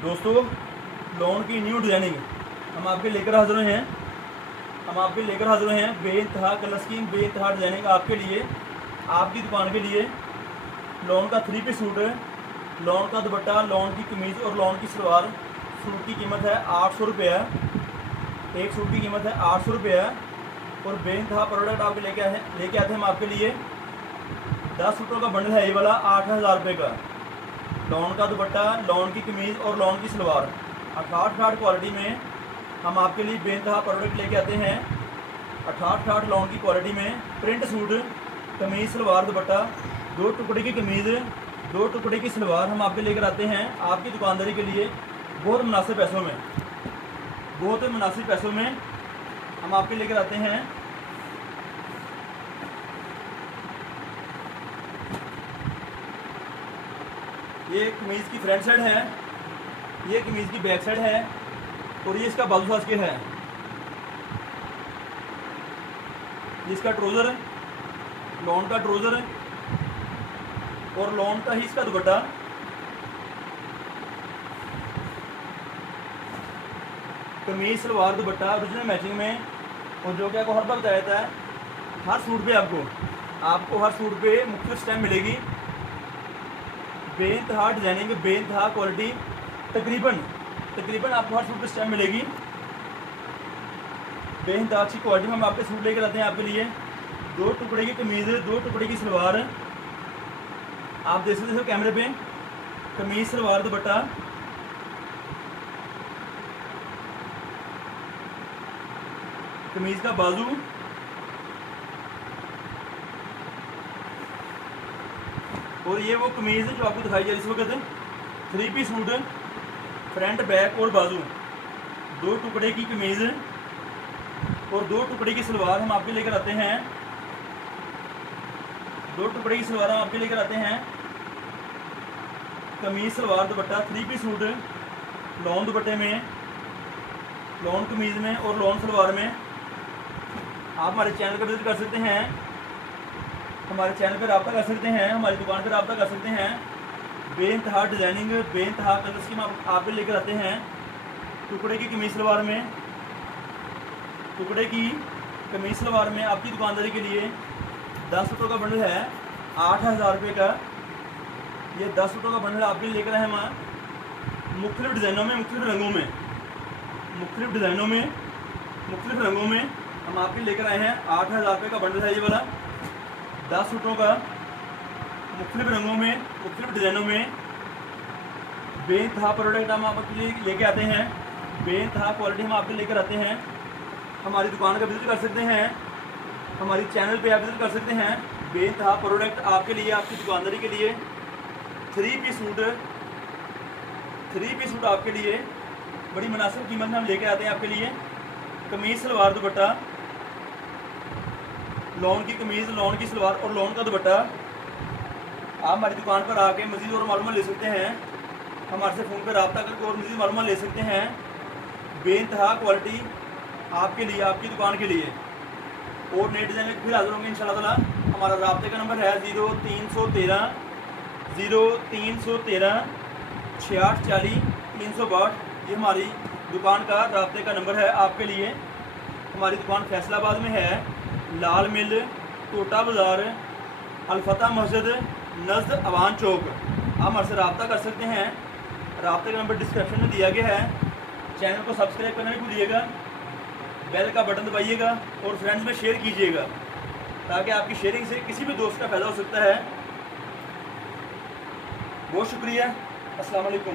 दोस्तों, लॉन की new designing हम आपके लेकर हाजिर हैं। बेइंतहा कलर स्कीम, बेइंतहा डिजाइनिंग आपके लिए, आपकी दुकान के लिए। लॉन का 3 पीस सूट है, लॉन का दुपट्टा, लॉन की कमीज़ और लॉन की सलवार। सूट की कीमत है 800 रुपये है। एक सूट की कीमत है 800 रुपये है। और बेइंतहा प्रोडक्ट आपके लेके आते हैं हम आपके लिए। 10 सूटों का बंडल है ये वाला 8000 रुपये का। लॉन का दुपट्टा, लॉन की कमीज़ और लॉन की सलवार 68 क्वालिटी में हम आपके लिए बेइंतहा प्रोडक्ट लेके आते हैं। 68 लॉन की क्वालिटी में प्रिंट सूट, कमीज़, सलवार, दुपट्टा, 2 टुकड़े की कमीज़, 2 टुकड़े की सलवार हम आपके लेकर आते हैं आपकी दुकानदारी के लिए। बहुत मुनासिब पैसों में हम आपके लेकर आते हैं। ये कमीज़ की फ्रंट साइड है, ये कमीज़ की बैक साइड है और ये इसका बाजू साज के है। इसका ट्राउज़र, लॉन का ट्राउज़र और लॉन का ही इसका दुपट्टा। कमीज, सलवार, दुपट्टा ओरिजिनल मैचिंग में। और जो कि आपको हर बार बताया जाता है, हर सूट पे आपको हर सूट पे मुख्तलिफ स्टैम्प मिलेगी। बेइंतहा डिजाइनिंग, बेइंतहा क्वालिटी, तकरीबन आपको हर सूट पे स्टैम्प मिलेगी। बेइंतहा अच्छी क्वालिटी में हम आपके सूट लेकर आते हैं आपके लिए। 2 टुकड़े की कमीज़, 2 टुकड़े की सलवार। आप देख सकते हो कैमरे पे, कमीज़, सलवार, दुपट्टा। कमीज़ का बाजू, और ये वो कमीज़ जो आपको दिखाई जा रही है इस वक्त। 3 पीस सूट, फ्रंट, बैक और बाजू। 2 टुकड़े की कमीज़ और 2 टुकड़े की सलवार हम आपके लेकर आते हैं। 2 टुकड़े की सलवार हम आपके लेकर आते हैं। Kameez, salwar, dupatta, 3 piece suit, lawn दुपट्टे में, लॉन कमीज़ में और लॉन सलवार में। आप हमारे चैनल पर विजिट कर सकते हैं, हमारे चैनल पर रब्ता कर सकते हैं, हमारी दुकान पर रब्ता कर सकते हैं। बेइंतहा डिजाइनिंग, बेइंतहा कलर स्कीम आप लेकर आते हैं। टुकड़े की कमीज सलवार में, टुकड़े की कमीज सलवार में आपकी दुकानदारी के लिए 10 सूटों का बंडल है 8000 रुपये का। ये 10 सूटों का बंडल आपके लिए लेकर आए हम मुख्तलिफ डिज़ाइनों में, मुख्तलिफ रंगों में हम आपके लेकर आए हैं। 8000 रुपये का बंडल है ये वाला। 10 सूटों का मुख्तलिफ रंगों में, मुख्तलिफ डिज़ाइनों में बेइंतहा प्रोडक्ट हम आपके लिए लेके आते हैं। बेइंतहा क्वालिटी हम आपके लेकर आते हैं। हमारी दुकान का विजिट कर सकते हैं, हमारी चैनल पे आप विजिट कर सकते हैं। बेइंतहा प्रोडक्ट आपके लिए, आपकी दुकानदारी के लिए। 3 पीस सूट आपके लिए बड़ी मुनासिब कीमत में हम लेके आते हैं आपके लिए। कमीज़, सलवार, दुपट्टा, लॉन की कमीज़, लॉन की सलवार और लॉन का दुपट्टा। आप हमारी दुकान पर आके मज़ीद और मालूमात ले सकते हैं, हमारे से फ़ोन पर रब्ता करके और मज़ीद मालूमात ले सकते हैं। बेइंतहा क्वालिटी आपके लिए, आपकी दुकान के लिए। और नए डिज़ाइन में फिर हाजिर होंगे इंशाल्लाह ताला। हमारा रब्ते का नंबर है 0313 6640 362। ये हमारी दुकान का रब्ते का नंबर है आपके लिए। हमारी दुकान फैसलाबाद में है, लाल मिल, कोटा बाज़ार, अलफता मस्जिद, नज़द अवान चौक। आप हमारे से रब्ता कर सकते हैं। रब्ते का नंबर डिस्क्रिप्शन में दिया गया है। चैनल को सब्सक्राइब करना नहीं भूलिएगा, बेल का बटन दबाइएगा और फ्रेंड्स में शेयर कीजिएगा, ताकि आपकी शेयरिंग से किसी भी दोस्त का फ़ायदा हो सकता है। बहुत शुक्रिया। अस्सलाम वालेकुम।